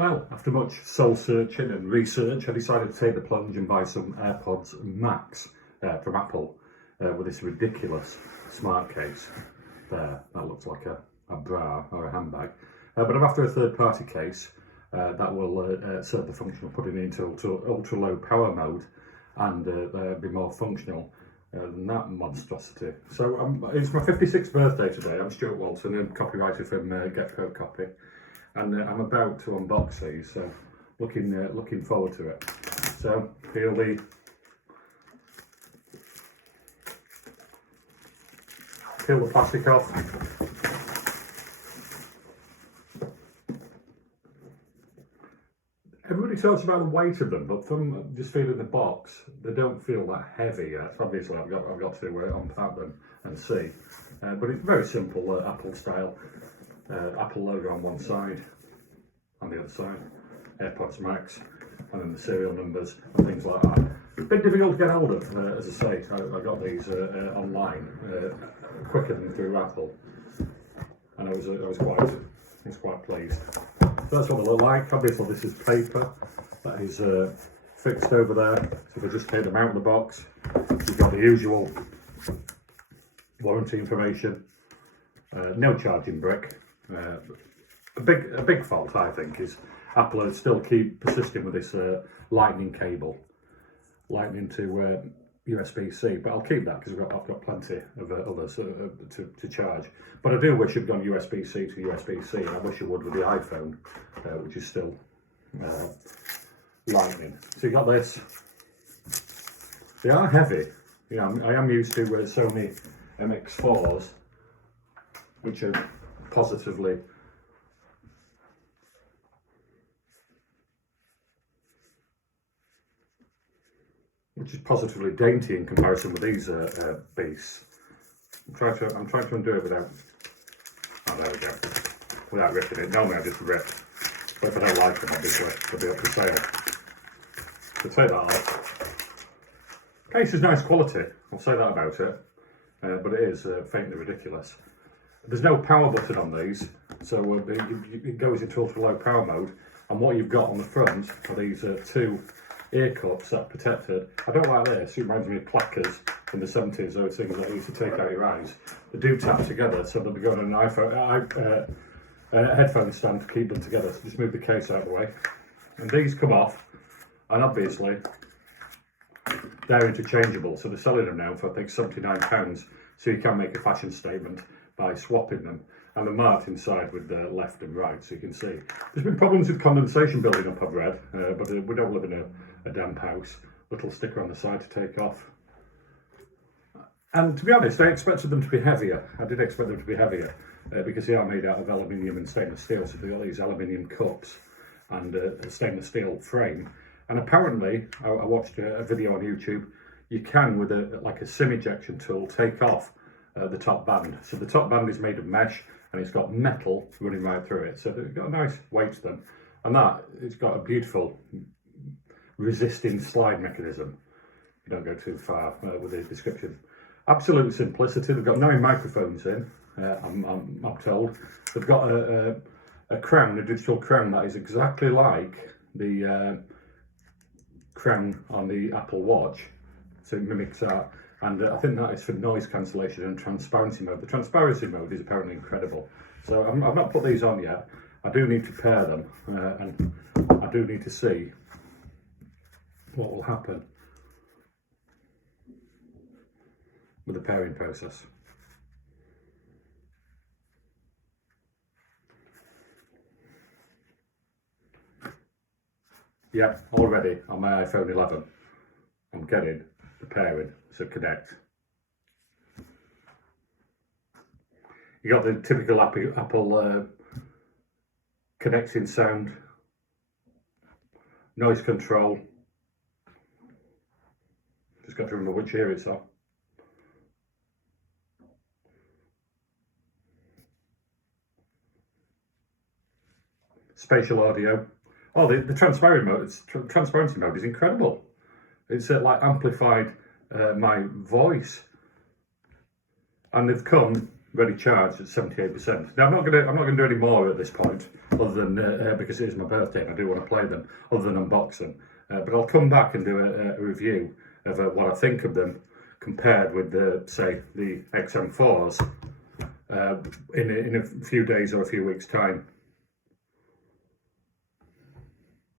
Well, after much soul searching and research, I decided to take the plunge and buy some AirPods Max from Apple with this ridiculous smart case. There, that looks like a bra or a handbag. But I'm after a third-party case that will serve the function of putting it into ultra-low power mode and be more functional than that monstrosity. So it's my 56th birthday today. I'm Stuart Walton, a copywriter from Get Pro Copy. And I'm about to unbox these, so looking forward to it. So peel the plastic off. Everybody talks about the weight of them, but from just feeling the box, they don't feel that heavy yet. Obviously, I've got to unpack them and see. But it's very simple, Apple style. Apple logo on one side, on the other side, AirPods Max, and then the serial numbers and things like that. It's a bit difficult to get hold of, as I say. I got these online quicker than through Apple, and I was quite pleased. So that's what they look like. Obviously, this is paper that is fixed over there. So if I just take them out of the box, you've got the usual warranty information, no charging brick. A big fault, I think, is Apple still keep persisting with this lightning cable, lightning to USB-C. But I'll keep that because I've got plenty of others to charge. But I do wish it'd gone USB-C to USB-C, and I wish it would with the iPhone, which is still lightning. So you got this. They are heavy. You know, I am used to Sony MX4s, which are positively dainty in comparison with these beasts. I'm trying to undo it without. Oh, there we go. Without ripping it. Normally I just rip, but if I don't like them, obviously they'll be up for sale. So take that off. Case is nice quality. I'll say that about it, but it is faintly ridiculous. There's no power button on these, so it goes into ultra low power mode, and what you've got on the front are these two ear cups that are protected. I don't like this, it reminds me of clackers in the 70s, those things that you used to take out your eyes. They do tap together, so they'll be going on an iPhone, headphone stand to keep them together. So just move the case out of the way. And these come off, and obviously they're interchangeable, so they're selling them now for I think £79, so you can make a fashion statement by swapping them, and they're marked inside with the left and right, so you can see. There's been problems with condensation building up, I've read, but we don't live in a damp house. Little sticker on the side to take off. And to be honest, I expected them to be heavier. I did expect them to be heavier because they are made out of aluminium and stainless steel, so they've got these aluminium cups and a stainless steel frame. And apparently, I watched a video on YouTube, you can, with like a SIM ejection tool, take off the top band. So the top band is made of mesh and it's got metal running right through it. So they've got a nice weight to them. And that, it's got a beautiful resisting slide mechanism. You don't go too far with the description. Absolute simplicity. They've got 9 microphones in, I'm told. They've got a crown, a digital crown that is exactly like the crown on the Apple Watch. So it mimics that. And I think that is for noise cancellation and transparency mode. The transparency mode is apparently incredible. So I've not put these on yet. I do need to pair them, and I do need to see what will happen with the pairing process. Yeah, already on my iPhone 11, I'm getting the pairing, so connect. You got the typical Apple connecting sound, noise control. Just got to remember which ear it's on. Spatial audio. Oh, the transparency mode is incredible. It's like amplified my voice, and they've come ready charged at 78%. Now I'm not gonna do any more at this point. other than because it is my birthday and I do want to play them, other than unboxing. But I'll come back and do a review of what I think of them compared with say the XM4s in a few days or a few weeks' time.